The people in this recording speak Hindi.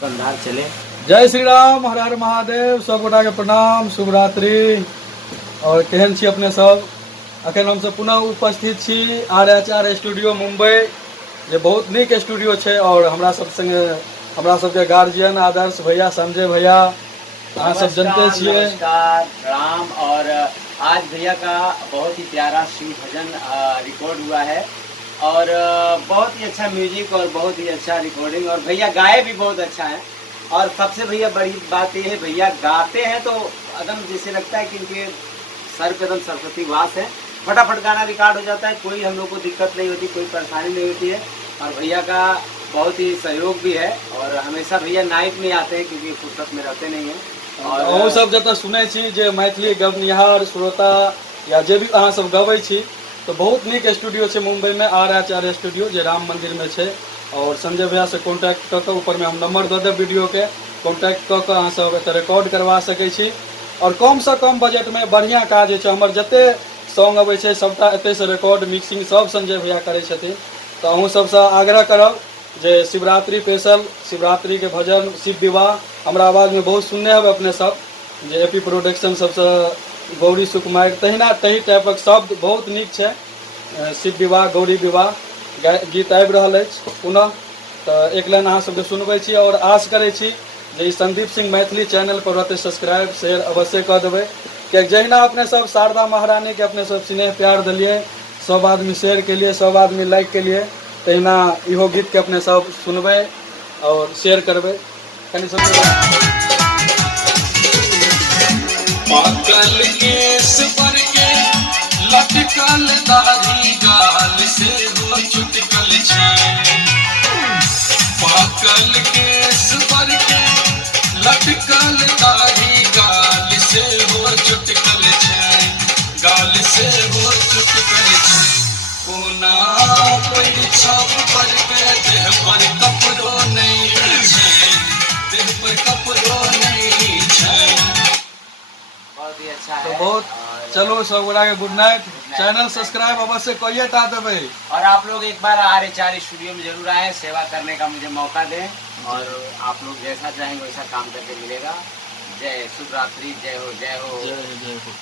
दुकानदार चले। जय श्री राम, हर हर महादेव, सब गोटा के प्रणाम, शुभ रात्रि। और केहन छी अपने सब? अखन हम सब पुनः उपस्थित छी RH स्टूडियो मुंबई, जे बहुत नीक स्टूडियो छै। और हमरा सब संगे हमरा सबके गार्जियन आदर्श भैया, संजय भैया, अहाँ सब जानते छिए। नमस्कार, प्रणाम। और आज भैया का बहुत ही प्यारा शिव भजन रिकॉर्ड हुआ है और बहुत ही अच्छा म्यूजिक और बहुत ही अच्छा रिकॉर्डिंग, और भैया गाए भी बहुत अच्छा है। और सबसे भैया बड़ी बात यह है, भैया गाते हैं तो एकदम जैसे लगता है कि इनके सर पे एकदम सरस्वती वास है। फटाफट गाना रिकॉर्ड हो जाता है, कोई हम लोग को दिक्कत नहीं होती, कोई परेशानी नहीं होती है। और भैया का बहुत ही सहयोग भी है। और हमेशा भैया नाइट में आते हैं क्योंकि फुर्सत में रहते नहीं हैं। और अहूँ सब जतऽ सुनै छी जे मैथिली गबनिहार श्रोता या जे भी अहाँ सब गबै छी, तो बहुत नीक स्टूडियो छै मुंबई में, RH स्टूडियो, जे राम मंदिर में छै। और संजय भैया से कॉन्टैक्ट कऽ ऊपर में हम नंबर दऽ देब वीडियो के, कॉन्टैक्ट कऽ अहाँ सब एतऽ रिकॉर्ड करवा सकै छी। और कम से कम बजट में बढ़िया काज होइ छै। हमर जते सॉन्ग अबै छै सबटा एतै से रिकॉर्ड मिक्सिंग सब संजय भैया करै छथिन। तो अहूँ सबसँ आग्रह करब जे शिवरात्रि स्पेशल, शिवरात्रि के भजन, शिव विवाह हमरा आवाज में बहुत सुनने हेबै अपने सब, जे AP प्रोडक्शन सबसँ गौरी सुकुमार तहिना तही टाइपक शब्द बहुत नीक छै। शिव विवाह, गौरी विवाह गीत आबि रहल अछि पुनः। तऽ एक लाइन अहाँ सबके सुनबै छी और आश करै छी जे ई संदीप सिंह मैथिली चैनल पर रहते सब्सक्राइब शेयर अवश्य कऽ देबै। कि जहिना अपने सब शारदा महारानी के अपने सब स्नेह प्यार दिलिए, सब आदमी शेयर के लिए, सब आदमी लाइक के लिए, तहिना इहो गीत के अपने सब सुनबै और शेयर करबै। कनि पाकल केस पर के लटकल दाढ़ी गाल से हो चुटकल छै। पाकल केस पर के लटकल दाढ़ी गाल से हो चुटकल छै, गाल से हो चुटकल छै। कोना पर छाप पर के देह पर कपड़ो नहीं छै, देह पर कपड़ो नहीं छै। बहुत ही अच्छा तो है। बहुत चलो सब गोटा के गुड नाइट। चैनल सब्सक्राइब अवश्य करिए टा देबै। और आप लोग एक बार RH स्टूडियो में जरूर आए, सेवा करने का मुझे मौका दें और आप लोग जैसा चाहेंगे वैसा काम करके मिलेगा। जय शुभ रात्रि, जय हो जय हो। जय हो।